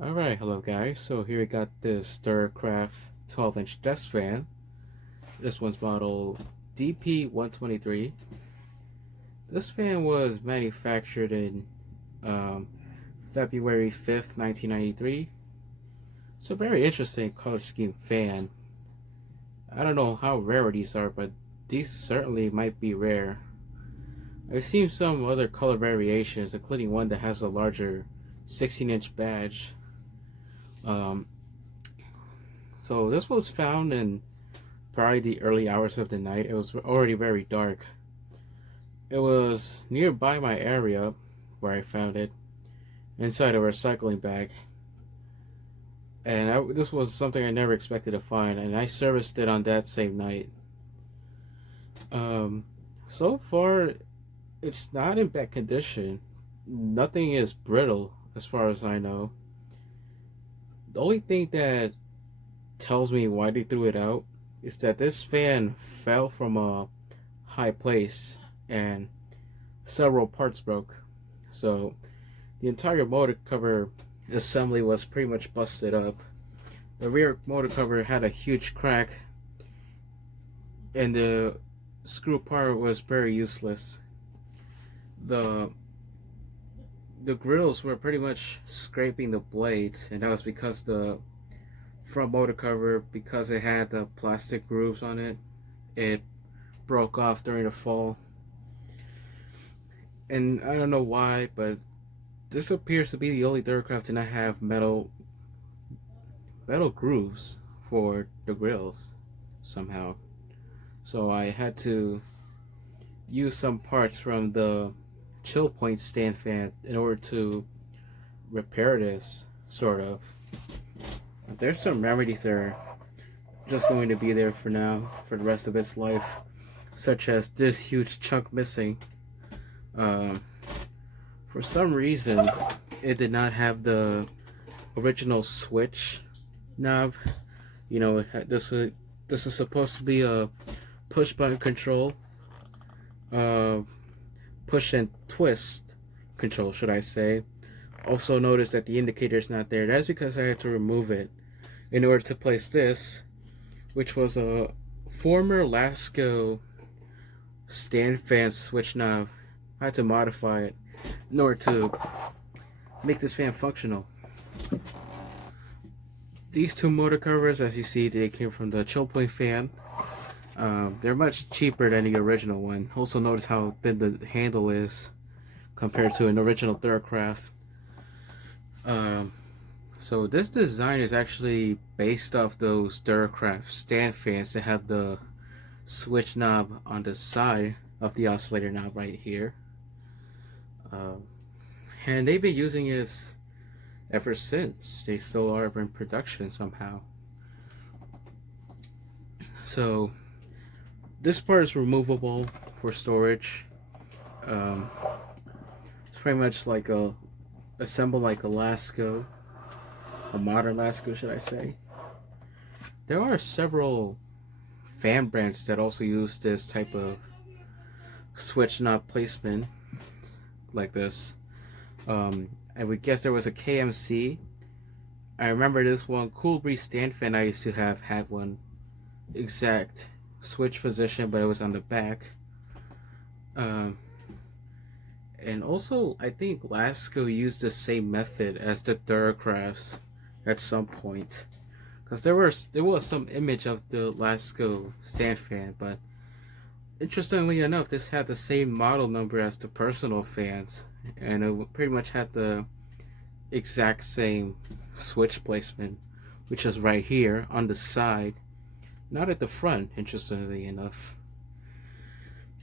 Alright, hello guys. So here we got this Duracraft 12-inch desk fan. This one's model DP123. This fan was manufactured in February 5th, 1993. It's a very interesting color scheme fan. I don't know how rare these are, but these certainly might be rare. I've seen some other color variations, including one that has a larger 16-inch badge. Um, so this was found in probably the early hours of the night. It was already very dark. It was nearby my area where I found it, inside a recycling bag. And this was something I never expected to find, and I serviced it on that same night. So far, it's not in bad condition. Nothing is brittle, as far as I know. The only thing that tells me why they threw it out is that this fan fell from a high place and several parts broke. So the entire motor cover assembly was pretty much busted up. The rear motor cover had a huge crack, and the screw part was very useless. The grills were pretty much scraping the blades, and that was because the front motor cover, because it had the plastic grooves on it, it broke off during the fall. And I don't know why, but this appears to be the only Duracraft to not have metal grooves for the grills somehow. So I had to use some parts from the chill point stand fan in order to repair this, sort of. There's some remedies that are just going to be there for now, for the rest of its life, such as this huge chunk missing. For some reason, it did not have the original switch knob. You know, this is supposed to be a push button control. Push and twist control, should I say. Also notice that the indicator is not there. That's because I had to remove it in order to place this, which was a former Lasco stand fan switch knob. I had to modify it in order to make this fan functional. These two motor covers, as you see, they came from the chill point fan. They're much cheaper than the original one. Also notice how thin the handle is compared to an original Duracraft. So this design is actually based off those Duracraft stand fans that have the switch knob on the side of the oscillator knob right here. And they've been using this ever since. They still are in production somehow. So this part is removable for storage. It's pretty much like assemble like a Lasco, a modern Lasco, should I say. There are several fan brands that also use this type of switch knob placement like this. I would guess there was a KMC. I remember this one Cool Breeze stand fan I used to have had one exact switch position, but it was on the back. And also, I think Lasco used the same method as the Duracrafts at some point, because there was some image of the Lasco stand fan, but interestingly enough, this had the same model number as the personal fans, and it pretty much had the exact same switch placement, which is right here on the side, not at the front, interestingly enough.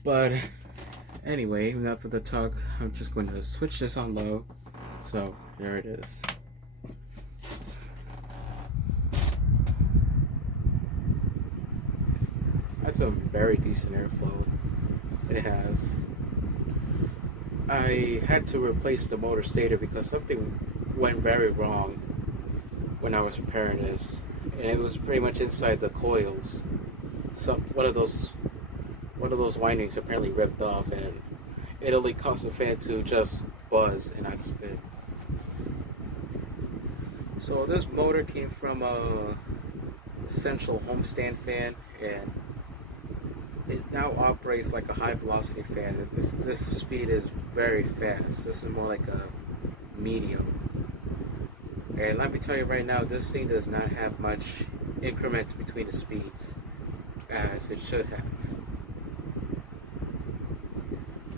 But anyway, enough of the talk. I'm just going to switch this on low. So there it is. That's a very decent airflow. It has. I had to replace the motor stator because something went very wrong when I was repairing this, and it was pretty much inside the coils. So one of those windings apparently ripped off, and it only caused the fan to just buzz and not spin. So this motor came from a central homestand fan, and it now operates like a high velocity fan. This speed is very fast. This is more like a medium. And let me tell you right now, this thing does not have much increment between the speeds as it should have.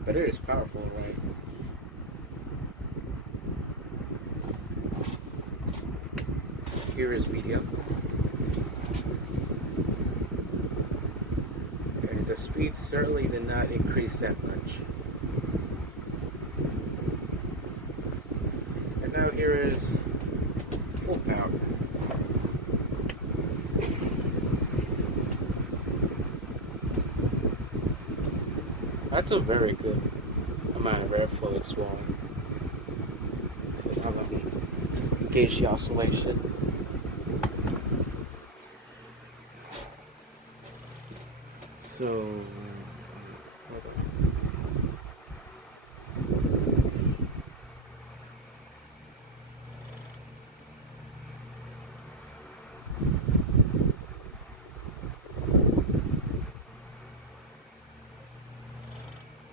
But it is powerful, right? Here is medium. And the speed certainly did not increase that much. And now here is full power. That's a very good amount of airflow it's blowing. So now let me engage the oscillation. So,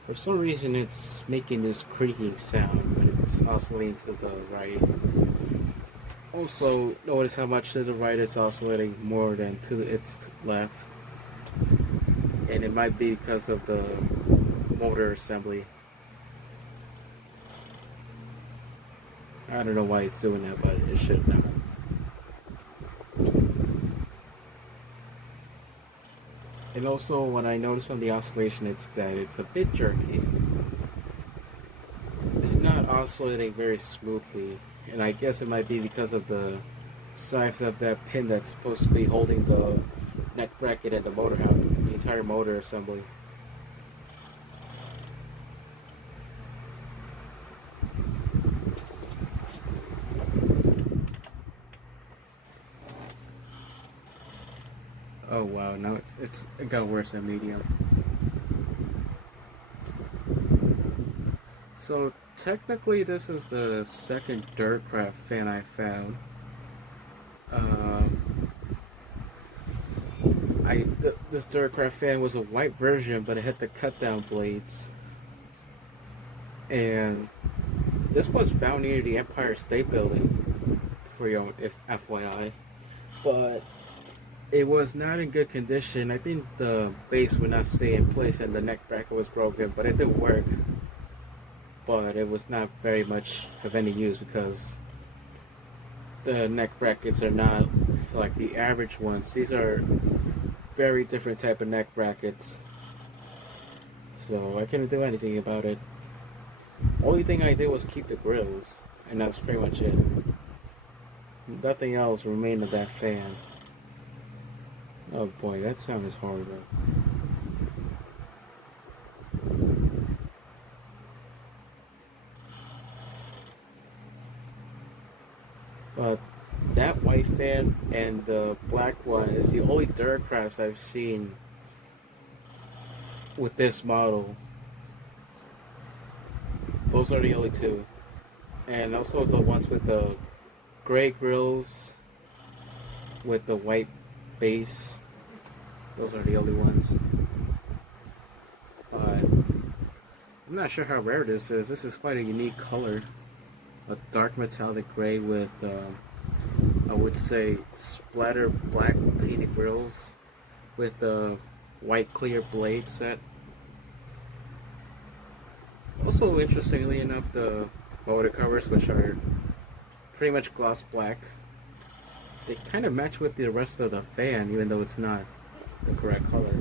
for some reason it's making this creaking sound when it's oscillating to the right. Also, notice how much to the right it's oscillating more than to its left. And it might be because of the motor assembly. I don't know why it's doing that, but it should not. And also, what I noticed from the oscillation, it's that it's a bit jerky. It's not oscillating very smoothly, and I guess it might be because of the size of that pin that's supposed to be holding the neck bracket and the motor housing, the entire motor assembly. Oh wow, now it got worse than medium. So technically this is the second Duracraft fan I found. This Duracraft fan was a white version, but it had the cut down blades. And this was found near the Empire State Building, for your FYI. But it was not in good condition. I think the base would not stay in place and the neck bracket was broken, but it did work. But it was not very much of any use because the neck brackets are not like the average ones. These are very different type of neck brackets. So I couldn't do anything about it. Only thing I did was keep the grills, and that's pretty much it. Nothing else remained of that fan. Oh boy, that sound is horrible. But that white fan and the black one is the only Duracrafts I've seen with this model. Those are the only two. And also the ones with the gray grills with the white base. Those are the only ones. But I'm not sure how rare this is. This is quite a unique color. A dark metallic gray with, I would say, splatter black painted grills with a white clear blade set. Also, interestingly enough, the motor covers, which are pretty much gloss black, they kind of match with the rest of the fan, even though it's not the correct color.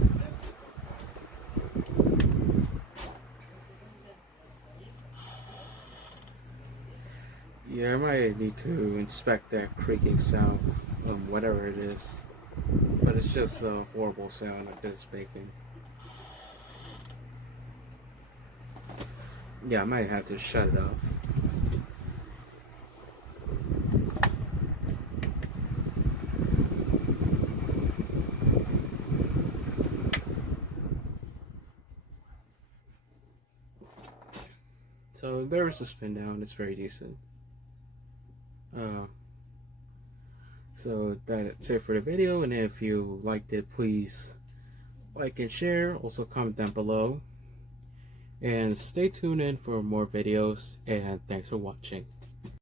Yeah, I might need to inspect that creaking sound, whatever it is. But it's just a horrible sound that it's making. Yeah, I might have to shut it off. So there's the spin down, it's very decent. So that's it for the video, and if you liked it, please like and share. Also comment down below, and stay tuned in for more videos, and thanks for watching.